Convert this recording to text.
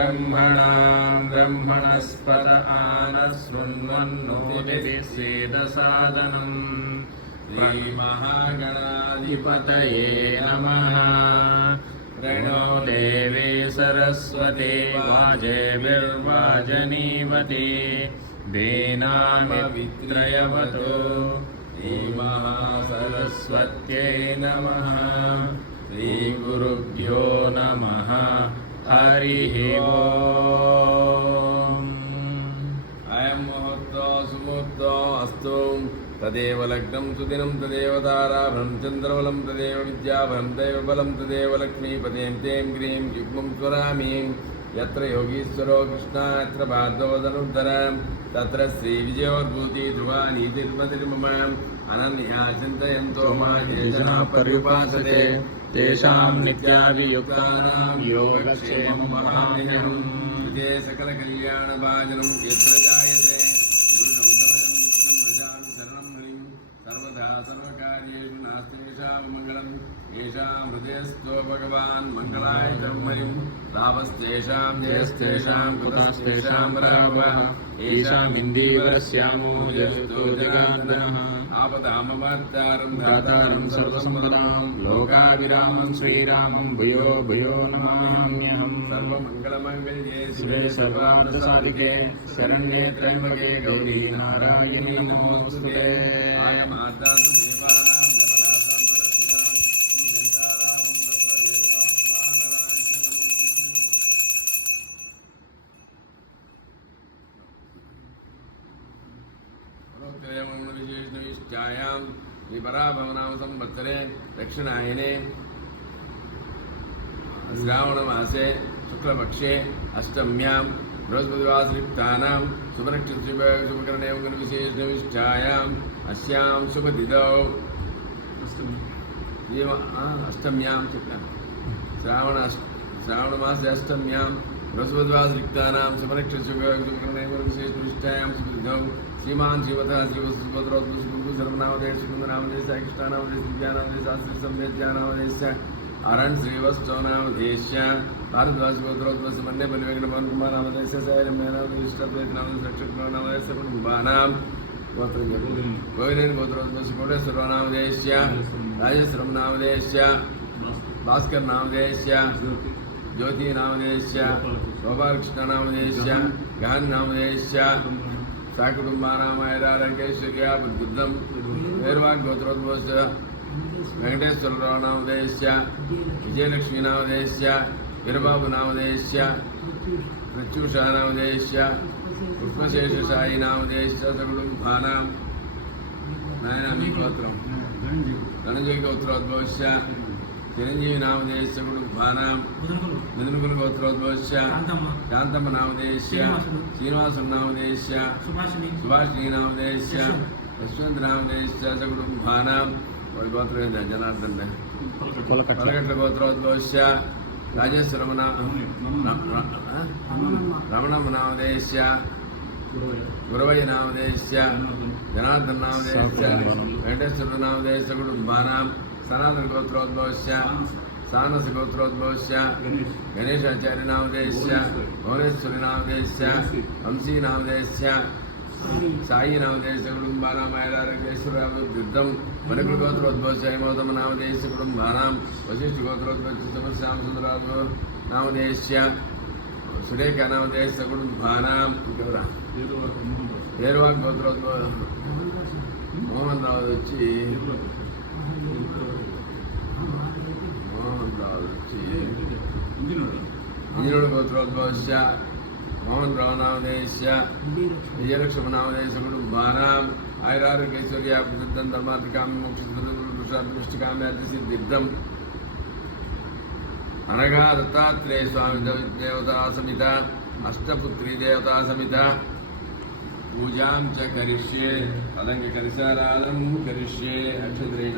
ब्रह्मणान् ब्रह्मणस्पत आनशृण्वन्नोतिभिः सेदसादनम् श्रीमहागणाधिपतये नमः। प्रणो देवी सरस्वती वाजेभिर्वाजनीवती वेनामित्रयवतो श्रीमहासरस्वत्यै नमः। श्रीगुरुभ्यो नमः। हरिः ओम्। अयं मुहूर्तो सुमुहूर्तो अस्तु। तदेव लग्नं सुदिनं तदेव ताराभं चन्द्रबलं तदेव विद्याभं दैवबलं तदेव लक्ष्मीपतिं तें ग्रीं युग्मं स्वरामि। यत्र योगीश्वरो कृष्णः यत्र पार्थो तत्र श्रीविजयोर्भूति ध्रुवा नीतिर्मतिर्मम। अनन्या चिन्तयन्तो मां ये जनाः पर्युपासते तेषां नित्याभियुक्तानां योगक्षेमं वहाम्यहम्। कृते सकलकल्याणभाजनं यत्र जायते सर्वदा सर्वकार्येषु नास्तेषां मङ्गलं येषां हृदयस्थो भगवान् मङ्गलाय कर्मणिं लाभस्तेषां जयस्तेषां कुतस्तेषां पराभवः येषामिन्दीवरस्यामो यस्तो जगार्दनः आपदामवार्तारं दातारं सर्वसम्पदां लोकाभिरामं श्रीरामं भूयो भूयो नमाम्यहम्। सर्वमङ्गलमङ्गल्ये शिवे सर्वार्थसाधिके शरण्ये त्र्यम्बके गौरी नारायणी नमोस्तुते। आगमातासु देवानां नमनासां सुरक्षितां सुगन्धारामं तत्र देवाह्वानलाञ्छनम्। विशेषनिष्ठायां विपराभवनाम संवत्सरे दक्षिणायने श्रावणमासे शुक्लपक्षे अष्टम्यां बृहस्पतिवासयुक्तानां शुभनक्षत्रशुभकरणे विशेषनिष्ठायाम् अस्यां शुभतिथौ अष्टम्यां श्रावणमासे अष्टम्यां बृहस्पतिवासयुक्तानां शुभनक्षत्रशुभकरणे विशेषनिष्ठायां शुभतिथौ श्रीमान् श्रीवतः श्रीवत्सुगोत्रोद्भवः सर्वनामधेय श्रीकुन्दनामधेय कृष्णानामधेय दिव्यानामधेय शास्त्री संवेद्यानामधेय अरण श्रीवत्सवनामधेय भारद्वाजगोत्रोद्भवः मन्ये बलिवेंकटपवन कुमार नामधेय सायरम्यानामधेय इष्टद्वैतनामधेय रक्षकनामधेय सकुटुम्बानां गोविंद गोत्रोद्भवः कोटेश्वरनामधेय राजेश्वरम नामधेय भास्कर नामधेय ज्योति नामधेय गोपालकृष्ण नामधेय गहन नामधेय साकुटुम्बानामायरारकेश्वर्या बुद्धं वेरवाग् गोत्रोद्भवस्य वेंकटेश्वरराव नामधेय विजयलक्ष्मी नामधेय वीरबाबु नामधेय प्रत्युषा नामधेय पुष्पशेषशायी नामधेय सकुटुम्बानां नायनामी गोत्रं धनंजय गोत्रोद्भवस्य चिरंजीवी नामधेय सकुटुम्बानां मिथुनकुल गोत्रोद्भवस्य शांतम्म नामधेय श्रीनिवासन नामधेय सुभाषिनी नामधेय यशवंत नामधेय सकुटुम्बानां गोत्र जनार्दन पलकट्ल गोत्रोद्भवस्य राजेश्वरम रमणम नामधेय गुरवయ్య नामधेय जनार्दन नामधेय वेंकटेश्वर नामधेय सकुटुम्बानां सनातन गोत्रोद्भवस्य सानस गोत्रोद्भवस्य गणेशाचार्य नामधेय भुवनेश्वरी नामधेय वंशी नामधेय साई नामधेय सकुटुम्बानां ऐरारकेश्वरयुद्धं मणिकुल गोत्रोद्भवस्य हेमोदम नामधेय सकुटुम्बानां वशिष्ठ गोत्रोद्भवस्य समस्यां सुंदराजो नामधेय सुरेखा नामधेय सकुटुम्बानां हेरवाग गोत्रोद्भव मोहन राव इंजिनोड गोत्रोद्भवस्य मोहन राव नामधेय विजयलक्ष्मी नामधेय सकुटुम्बानां आयुरारोग्यैश्वर्या प्रसिद्धं धर्मार्थिकां मोक्षसिद्धिं अनघा दत्तात्रेय स्वामी देवता समित अष्टपुत्री देवता समित पूजां च करिष्ये अलंग करिष्ये करिष्ये अक्षद्रेण